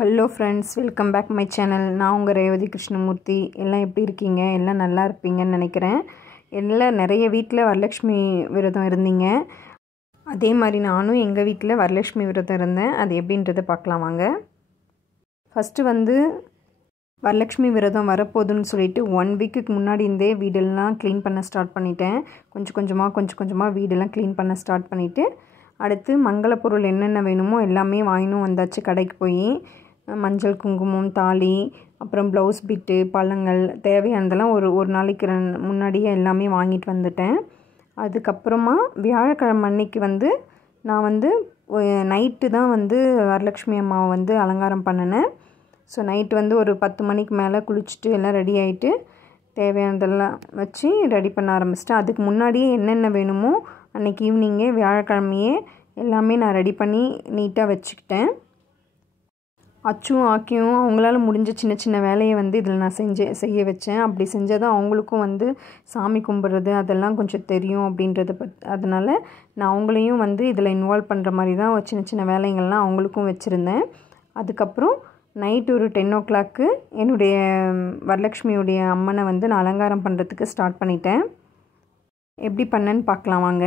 Hello friends, welcome back my channel. நான் உங்கள் ரேவதி கிருஷ்ணமூர்த்தி. எல்லாம் எப்படி இருக்கீங்க? எல்லாம் நல்லா இருப்பீங்கன்னு நினைக்கிறேன். எல்லாம் நிறைய வீட்டில் வரலட்சுமி விரதம் இருந்தீங்க. அதே மாதிரி நானும் எங்கள் வீட்டில் வரலட்சுமி விரதம் இருந்தேன். அது எப்படின்றத பார்க்கலாம் வாங்க. ஃபஸ்ட்டு வரலட்சுமி விரதம் வரப்போகுதுன்னு சொல்லிட்டு 1 வீக்குக்கு முன்னாடி இருந்தே வீடெல்லாம் க்ளீன் பண்ண ஸ்டார்ட் பண்ணிட்டேன். கொஞ்சம் கொஞ்சமாக வீடெல்லாம் க்ளீன் பண்ண ஸ்டார்ட் பண்ணிவிட்டு அடுத்து மங்கள பொருள் என்னென்ன வேணுமோ எல்லாமே வாங்கினும் வந்தாச்சு. கடைக்கு போய் மஞ்சள், குங்குமம், தாலி, அப்புறம் ப்ளவுஸ் பிட்டு, பழங்கள் தேவையானதெல்லாம் ஒரு நாளைக்கு முன்னாடியே எல்லாமே வாங்கிட்டு வந்துட்டேன். அதுக்கப்புறமா வியாழக்கிழமை அன்னைக்கு நான் நைட்டு தான் வரலட்சுமி அம்மாவை அலங்காரம் பண்ணினேன். ஸோ நைட்டு ஒரு 10 மணிக்கு மேலே குளிச்சுட்டு எல்லாம் ரெடி ஆகிட்டு தேவையானதெல்லாம் வச்சு ரெடி பண்ண ஆரம்பிச்சிட்டேன். அதுக்கு முன்னாடியே என்னென்ன வேணுமோ அன்றைக்கி ஈவினிங்கே வியாழக்கிழமையே எல்லாமே நான் ரெடி பண்ணி நீட்டாக வச்சுக்கிட்டேன். அச்சும் ஆக்கியும் அவங்களால முடிஞ்ச சின்ன சின்ன வேலையை இதில் நான் செய்ய வச்சேன். அப்படி செஞ்சால் தான் அவங்களுக்கும் சாமி கும்பிட்றது அதெல்லாம் கொஞ்சம் தெரியும் அப்படின்றத அதனால் நான் அவங்களையும் இதில் இன்வால்வ் பண்ணுற மாதிரி தான் சின்ன சின்ன வேலைகள்லாம் அவங்களுக்கும் வச்சுருந்தேன். அதுக்கப்புறம் நைட்டு ஒரு 10 o'clock என்னுடைய வரலட்சுமியுடைய அம்மனை நான் அலங்காரம் பண்ணுறதுக்கு ஸ்டார்ட் பண்ணிட்டேன். எப்படி பண்ணேன்னு பார்க்கலாம் வாங்க.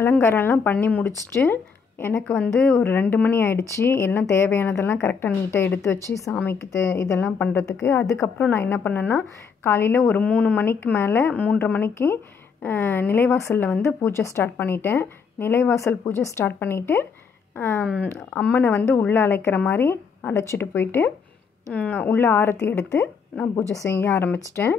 அலங்காரம்லாம் பண்ணி முடிச்சுட்டு எனக்கு ஒரு 2 மணி ஆகிடுச்சி. எல்லாம் தேவையானதெல்லாம் கரெக்டாக நீட்டாக எடுத்து வச்சு சாமிக்கு இதெல்லாம் பண்ணுறதுக்கு. அதுக்கப்புறம் நான் என்ன பண்ணேன்னா காலையில் ஒரு 3 மணிக்கு மேலே 3:30 மணிக்கு நிலைவாசலில் பூஜை ஸ்டார்ட் பண்ணிட்டேன். நிலைவாசல் பூஜை ஸ்டார்ட் பண்ணிவிட்டு அம்மனை உள்ளே அழைக்கிற மாதிரி அழைச்சிட்டு போயிட்டு உள்ளே ஆரத்தி எடுத்து நான் பூஜை செய்ய ஆரம்பிச்சிட்டேன்.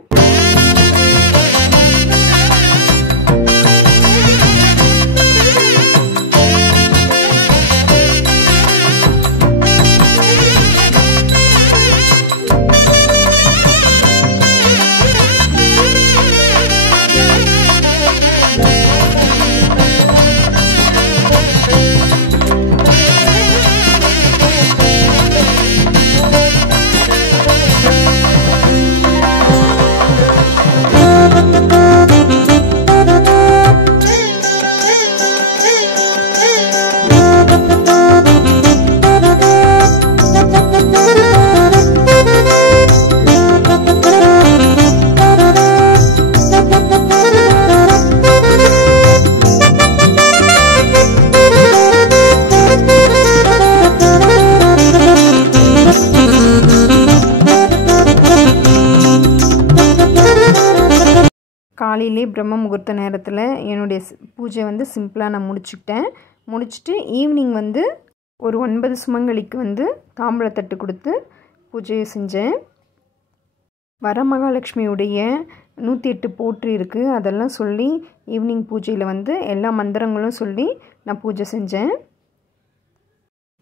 காலையிலே பிரம்ம முகூர்த்த நேரத்தில் என்னுடைய பூஜை சிம்பிளாக நான் முடிச்சுட்டு ஈவினிங் ஒரு 9 சுமங்கலிக்கு தாம்பூலத்தட்டு கொடுத்து பூஜையை செஞ்சேன். வரமகாலட்சுமியுடைய 108 போற்றி இருக்குது. அதெல்லாம் சொல்லி ஈவினிங் பூஜையில் எல்லா மந்திரங்களும் சொல்லி நான் பூஜை செஞ்சேன்.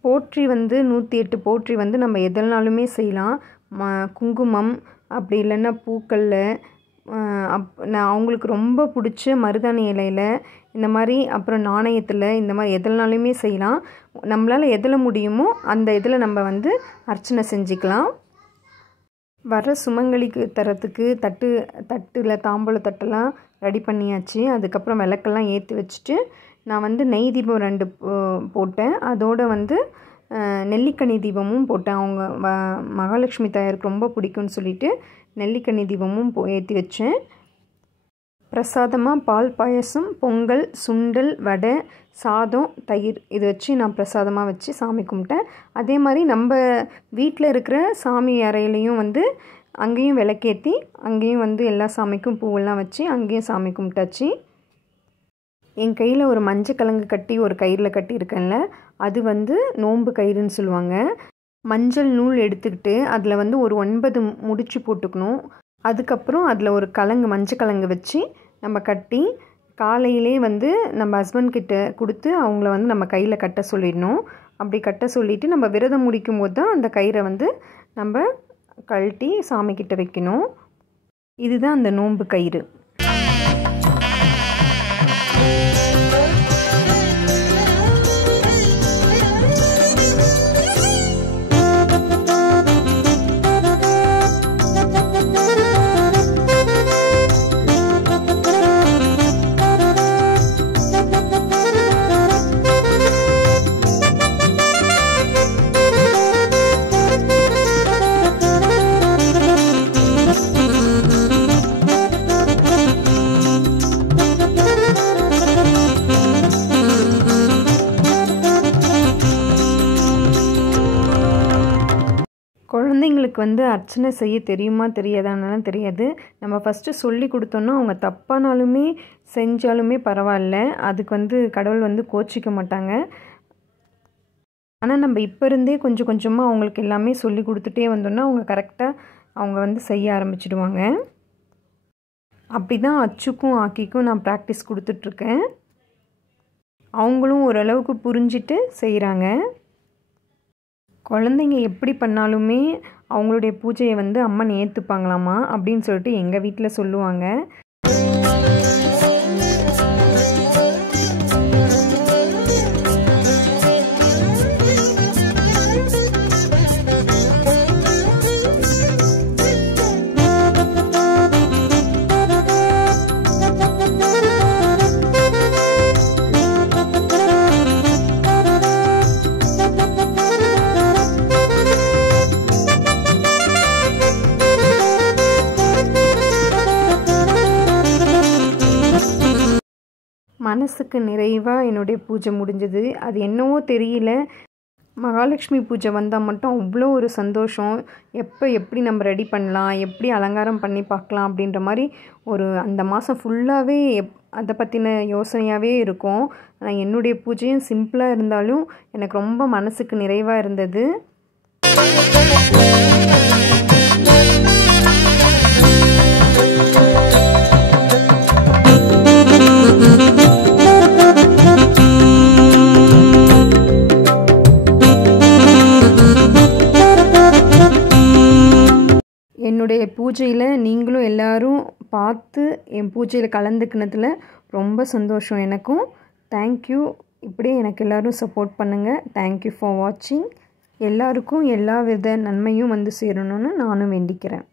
போற்றி 108 போற்றி நம்ம எதனாலுமே செய்யலாம். குங்குமம் அப்படி இல்லைன்னா பூக்களில் நான் அவங்களுக்கு ரொம்ப பிடிச்ச மருதாணி இலையில் இந்த மாதிரி அப்புறம் நாணயத்தில் இந்த மாதிரி எதுனாலுமே செய்யலாம். நம்மளால் எதில் முடியுமோ அந்த இதில் நம்ம அர்ச்சனை செஞ்சுக்கலாம். வர சுமங்கலிக்கு தரத்துக்கு தட்டில் தாம்பூல தட்டெல்லாம் ரெடி பண்ணியாச்சு. அதுக்கப்புறம் விளக்கெல்லாம் ஏற்றி வச்சுட்டு நான் நெய் தீபம் 2 போட்டேன். அதோடு நெல்லிக்கனி தீபமும் போட்டேன். அவங்க மகாலட்சுமி தாயாருக்கு ரொம்ப பிடிக்கும்னு சொல்லிட்டு நெல்லிக்கனி தீபமும் ஏற்றி வச்சேன். பிரசாதமாக பால் பாயசம், பொங்கல், சுண்டல், வடை, சாதம், தயிர் இது வச்சு நான் பிரசாதமாக வச்சு சாமி கும்பிட்டேன். அதே மாதிரி நம்ம வீட்டில் இருக்கிற சாமி அறையிலையும் அங்கேயும் விளக்கேற்றி அங்கேயும் எல்லா சாமிக்கும் பூவெல்லாம் வச்சு அங்கேயும் சாமி கும்பிட்டாச்சு. என் கையில் ஒரு மஞ்சள் கிழங்கு கட்டி ஒரு கயிறில் கட்டியிருக்கேன்ல, அது நோன்பு கயிறுன்னு சொல்லுவாங்க. மஞ்சள் நூல் எடுத்துக்கிட்டு அதில் ஒரு 9 முடிச்சு போட்டுக்கணும். அதுக்கப்புறம் அதில் ஒரு மஞ்சள் கிழங்கு வச்சு நம்ம கட்டி காலையிலே நம்ம ஹஸ்பண்ட் கிட்ட கொடுத்து அவங்கள நம்ம கையில் கட்ட சொல்லிடணும். அப்படி கட்ட சொல்லிவிட்டு நம்ம விரதம் முடிக்கும் போது தான் அந்த கயிறை வந்து நம்ம கழட்டி சாமிக்கிட்ட வைக்கணும். இதுதான் அந்த நோன்பு கயிறு. குழந்தைங்களுக்கு வந்து அர்ச்சனை செய்ய தெரியுமா தெரியாதானாலும் தெரியாது. நம்ம ஃபஸ்ட்டு சொல்லி கொடுத்தோன்னா அவங்க தப்பானாலுமே செஞ்சாலுமே பரவாயில்ல, அதுக்கு வந்து கடவுள் வந்து கோச்சிக்க மாட்டாங்க. ஆனால் நம்ம இப்போ இருந்தே கொஞ்சம் கொஞ்சமாக அவங்களுக்கு எல்லாமே சொல்லி கொடுத்துட்டே வந்தோன்னா அவங்க கரெக்டாக அவங்க வந்து செய்ய ஆரம்பிச்சிடுவாங்க. அப்படி தான் அச்சுக்கும் ஆக்கிக்கும் நான் ப்ராக்டிஸ் கொடுத்துட்ருக்கேன். அவங்களும் ஓரளவுக்கு புரிஞ்சிட்டு செய்கிறாங்க. குழந்தைங்க எப்படி பண்ணாலுமே அவங்களுடைய பூஜையை வந்து அம்மன் ஏற்றுப்பாங்களாமா அப்படின்னு சொல்லிட்டு எங்கள் வீட்டில் சொல்லுவாங்க. மனசுக்கு நிறைவாக என்னுடைய பூஜை முடிஞ்சது. அது என்னவோ தெரியல, மகாலட்சுமி பூஜை வந்தால் மட்டும் அவ்வளோ ஒரு சந்தோஷம். எப்படி நம்ம ரெடி பண்ணலாம், எப்படி அலங்காரம் பண்ணி பார்க்கலாம் அப்படின்ற மாதிரி ஒரு அந்த மாதம் ஃபுல்லாகவே அதை பற்றின யோசனையாகவே இருக்கும். ஆனால் என்னுடைய பூஜையும் சிம்பிளாக இருந்தாலும் எனக்கு ரொம்ப மனசுக்கு நிறைவாக இருந்தது. என்னுடைய பூஜையில் நீங்களும் எல்லோரும் பார்த்து என் பூஜையில் கலந்துக்கினதில் ரொம்ப சந்தோஷம் எனக்கும். தேங்க்யூ. இப்படியே எனக்கு எல்லோரும் சப்போர்ட் பண்ணுங்கள். தேங்க்யூ ஃபார் வாட்சிங். எல்லாருக்கும் எல்லா வித நன்மையும் வந்து சேரணும்னு நானும் வேண்டிக்கிறேன்.